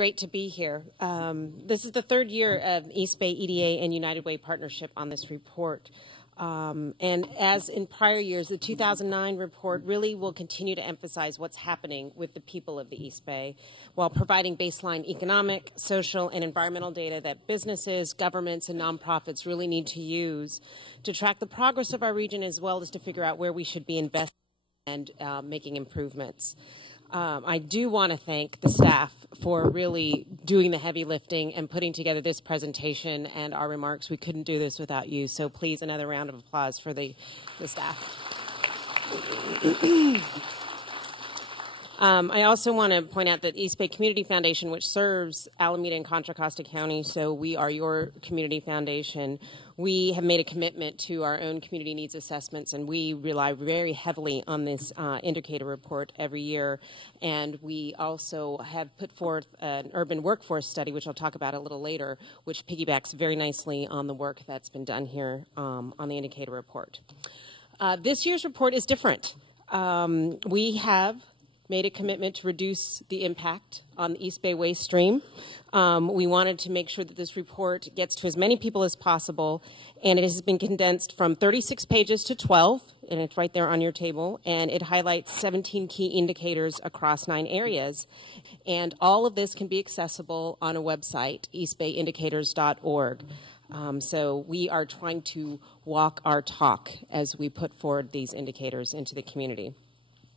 great to be here. This is the third year of East Bay EDA and United Way partnership on this report. And as in prior years, the 2009 report really will continue to emphasize what's happening with the people of the East Bay while providing baseline economic, social, and environmental data that businesses, governments, and nonprofits really need to use to track the progress of our region as well as to figure out where we should be investing and making improvements. I do want to thank the staff for really doing the heavy lifting and putting together this presentation and our remarks. We couldn't do this without you, so please, another round of applause for the staff. I also want to point out that East Bay Community Foundation, which serves Alameda and Contra Costa County, so we are your community foundation, we have made a commitment to our own community needs assessments, and we rely very heavily on this indicator report every year. And we also have put forth an urban workforce study, which I'll talk about a little later, which piggybacks very nicely on the work that's been done here on the indicator report. This year's report is different. We have made a commitment to reduce the impact on the East Bay waste stream. We wanted to make sure that this report gets to as many people as possible, and it has been condensed from 36 pages to 12, and it's right there on your table, and it highlights 17 key indicators across 9 areas. And all of this can be accessible on a website, eastbayindicators.org. So we are trying to walk our talk as we put forward these indicators into the community.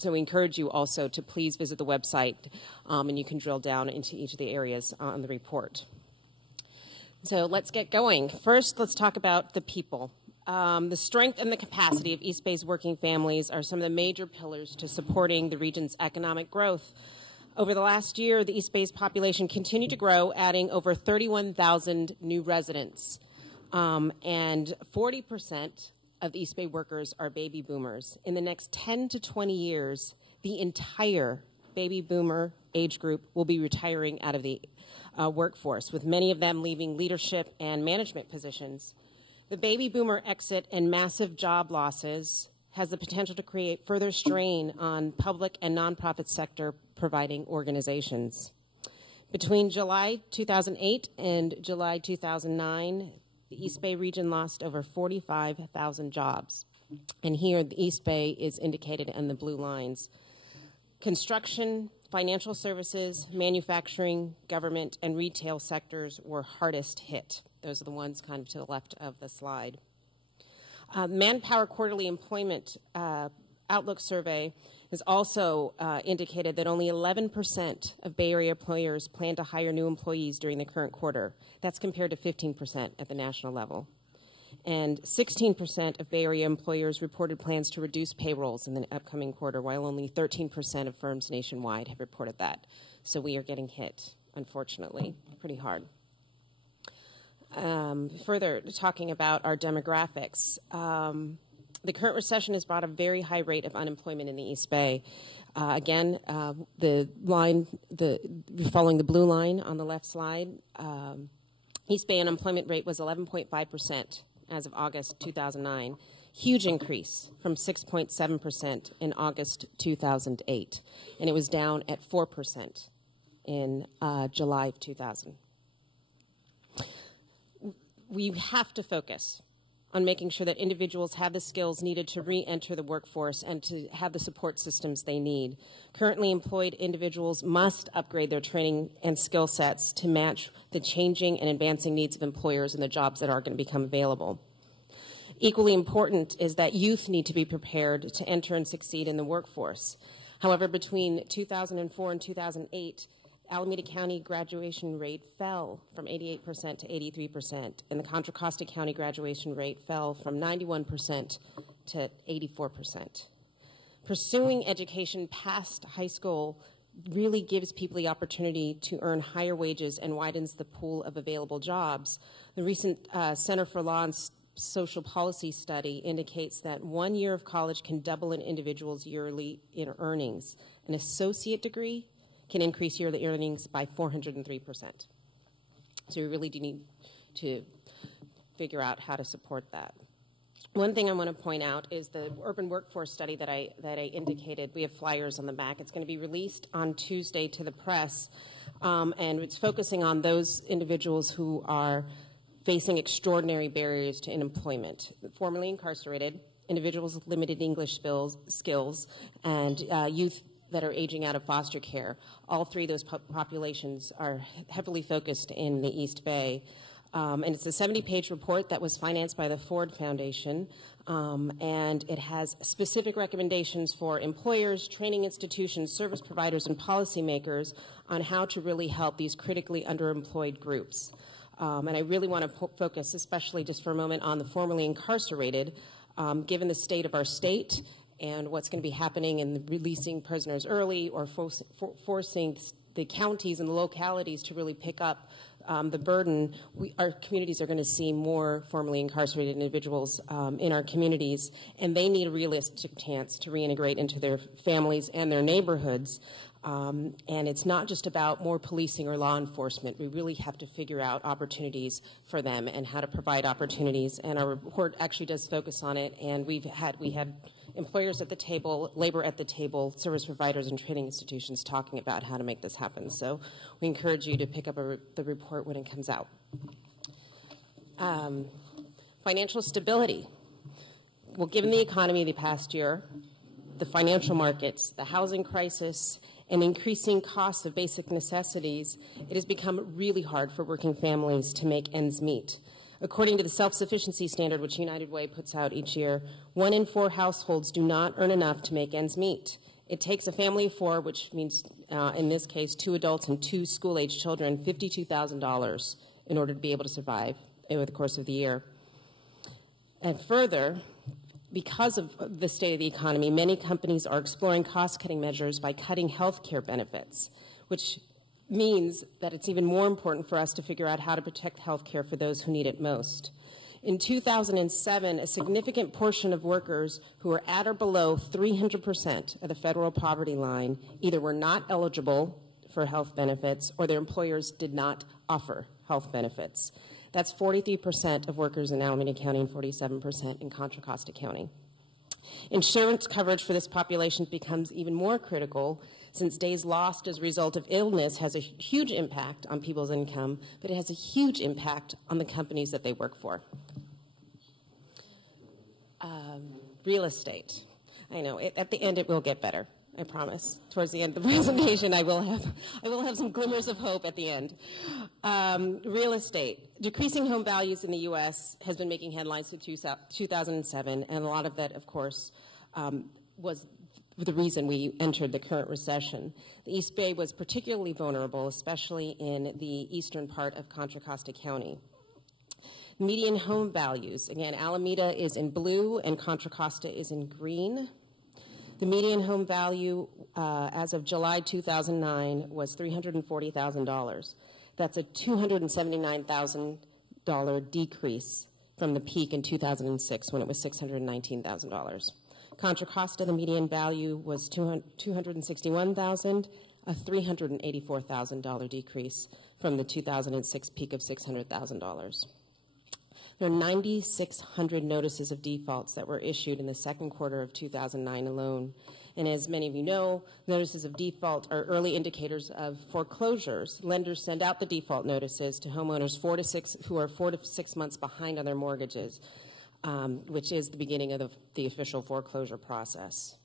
So we encourage you also to please visit the website, and you can drill down into each of the areas on the report. So let's get going. First, let's talk about the people. The strength and the capacity of East Bay's working families are some of the major pillars to supporting the region's economic growth. Over the last year, the East Bay's population continued to grow, adding over 31,000 new residents, and 40% of East Bay workers are baby boomers. In the next 10 to 20 years, the entire baby boomer age group will be retiring out of the workforce, with many of them leaving leadership and management positions. The baby boomer exit and massive job losses has the potential to create further strain on public and nonprofit sector providing organizations. Between July 2008 and July 2009, the East Bay region lost over 45,000 jobs. And here, the East Bay is indicated in the blue lines. Construction, financial services, manufacturing, government, and retail sectors were hardest hit. Those are the ones kind of to the left of the slide. Manpower Quarterly Employment Outlook Survey has also indicated that only 11% of Bay Area employers plan to hire new employees during the current quarter. That's compared to 15% at the national level. And 16% of Bay Area employers reported plans to reduce payrolls in the upcoming quarter, while only 13% of firms nationwide have reported that. So we are getting hit, unfortunately, pretty hard. Further, talking about our demographics, the current recession has brought a very high rate of unemployment in the East Bay. Again, the line, following the blue line on the left slide, East Bay unemployment rate was 11.5% as of August 2009. Huge increase from 6.7% in August 2008. And it was down at 4% in July of 2000. We have to focus on making sure that individuals have the skills needed to re-enter the workforce and to have the support systems they need. Currently employed individuals must upgrade their training and skill sets to match the changing and advancing needs of employers and the jobs that are going to become available. Equally important is that youth need to be prepared to enter and succeed in the workforce. However, between 2004 and 2008, Alameda County graduation rate fell from 88% to 83%, and the Contra Costa County graduation rate fell from 91% to 84%. Pursuing education past high school really gives people the opportunity to earn higher wages and widens the pool of available jobs. The recent Center for Law and Social Policy study indicates that 1 year of college can double an individual's yearly earnings. An associate degree can increase yearly earnings by 403%. So we really do need to figure out how to support that. One thing I want to point out is the urban workforce study that I indicated. We have flyers on the back. It's going to be released on Tuesday to the press. And it's focusing on those individuals who are facing extraordinary barriers to employment, formerly incarcerated, individuals with limited English skills, and youth that are aging out of foster care. All three of those populations are heavily focused in the East Bay. And it's a 70-page report that was financed by the Ford Foundation, and it has specific recommendations for employers, training institutions, service providers, and policymakers on how to really help these critically underemployed groups. And I really want to focus, especially just for a moment, on the formerly incarcerated, given the state of our state and what's going to be happening in releasing prisoners early or forcing the counties and the localities to really pick up the burden. Our communities are going to see more formerly incarcerated individuals in our communities, and they need a realistic chance to reintegrate into their families and their neighborhoods. And it's not just about more policing or law enforcement. We really have to figure out opportunities for them and how to provide opportunities. And our report actually does focus on it. And we had employers at the table, labor at the table, service providers and training institutions talking about how to make this happen. So we encourage you to pick up the report when it comes out. Financial stability. Well, given the economy the past year, the financial markets, the housing crisis, and increasing costs of basic necessities, it has become really hard for working families to make ends meet. According to the self-sufficiency standard, which United Way puts out each year, 1 in 4 households do not earn enough to make ends meet. It takes a family of 4, which means, in this case, 2 adults and 2 school-age children, $52,000 in order to be able to survive over the course of the year. And further, because of the state of the economy, many companies are exploring cost-cutting measures by cutting health care benefits, which means that it's even more important for us to figure out how to protect health care for those who need it most. In 2007, a significant portion of workers who were at or below 300% of the federal poverty line either were not eligible for health benefits or their employers did not offer health benefits. That's 43% of workers in Alameda County and 47% in Contra Costa County. Insurance coverage for this population becomes even more critical since days lost as a result of illness has a huge impact on people's income, but it has a huge impact on the companies that they work for. Real estate. I know, at the end it will get better. I promise. Towards the end of the presentation, I will have some glimmers of hope at the end. Real estate. Decreasing home values in the U.S. has been making headlines since 2007, and a lot of that, of course, was the reason we entered the current recession. The East Bay was particularly vulnerable, especially in the eastern part of Contra Costa County. Median home values. Again, Alameda is in blue and Contra Costa is in green. The median home value as of July 2009 was $340,000. That's a $279,000 decrease from the peak in 2006 when it was $619,000. Contra Costa, the median value was $261,000, a $384,000 decrease from the 2006 peak of $600,000. There are 9,600 notices of defaults that were issued in the second quarter of 2009 alone. And as many of you know, notices of default are early indicators of foreclosures. Lenders send out the default notices to homeowners who are 4 to 6 months behind on their mortgages, which is the beginning of the official foreclosure process.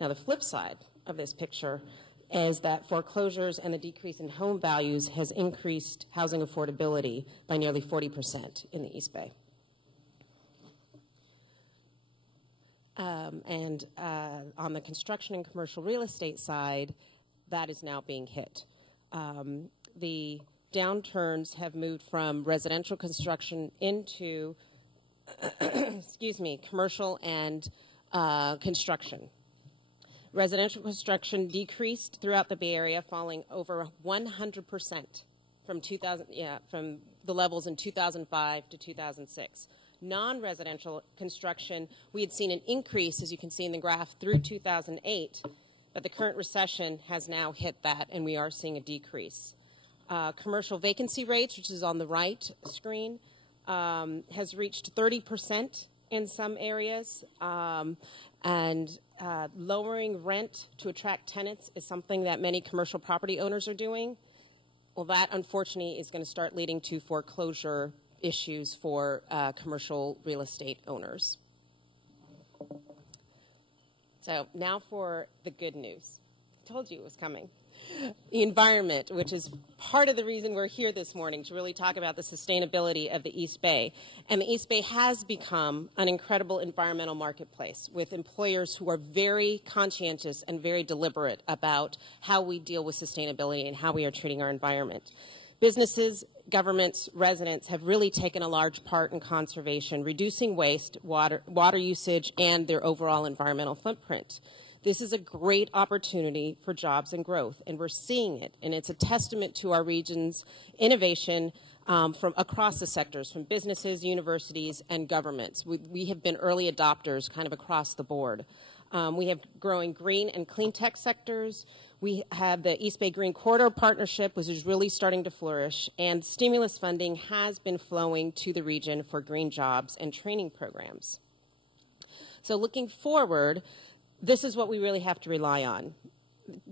Now, the flip side of this picture is that foreclosures and the decrease in home values has increased housing affordability by nearly 40% in the East Bay. On the construction and commercial real estate side, that is now being hit. The downturns have moved from residential construction into, commercial and construction. Residential construction decreased throughout the Bay Area, falling over 100% from the levels in 2005 to 2006. Non-residential construction, we had seen an increase, as you can see in the graph, through 2008, but the current recession has now hit that, and we are seeing a decrease. Commercial vacancy rates, which is on the right screen, has reached 30% in some areas, and lowering rent to attract tenants is something that many commercial property owners are doing. Well, that unfortunately is going to start leading to foreclosure issues for commercial real estate owners. So now for the good news. I told you it was coming. The environment, which is part of the reason we're here this morning, to really talk about the sustainability of the East Bay. And the East Bay has become an incredible environmental marketplace with employers who are very conscientious and very deliberate about how we deal with sustainability and how we are treating our environment. Businesses, governments, residents have really taken a large part in conservation, reducing waste, water usage, and their overall environmental footprint. This is a great opportunity for jobs and growth, and we're seeing it. And it's a testament to our region's innovation from across the sectors, from businesses, universities, and governments. We have been early adopters kind of across the board. We have growing green and clean tech sectors. We have the East Bay Green Corridor Partnership, which is really starting to flourish, and stimulus funding has been flowing to the region for green jobs and training programs. So looking forward, this is what we really have to rely on.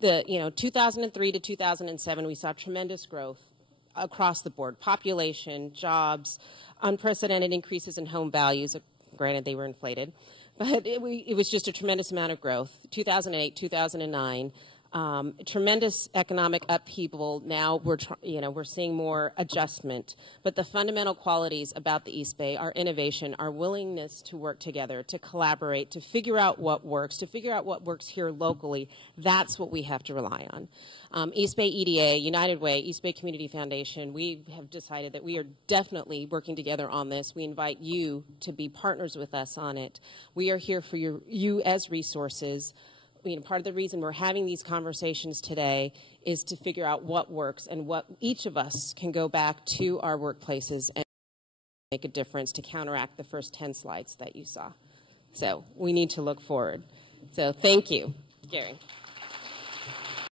2003 to 2007, we saw tremendous growth across the board, population, jobs, unprecedented increases in home values. Granted, they were inflated, but it was just a tremendous amount of growth. 2008, 2009. Tremendous economic upheaval. Now we're seeing more adjustment, but the fundamental qualities about the East Bay, our innovation, our willingness to work together, to collaborate, to figure out what works, here locally, that's what we have to rely on. East Bay EDA, United Way, East Bay Community Foundation, we have decided that we are definitely working together on this. We invite you to be partners with us on it. We are here for you as resources. Part of the reason we're having these conversations today is to figure out what works and what each of us can go back to our workplaces and make a difference to counteract the first 10 slides that you saw. So we need to look forward. So thank you, Gary.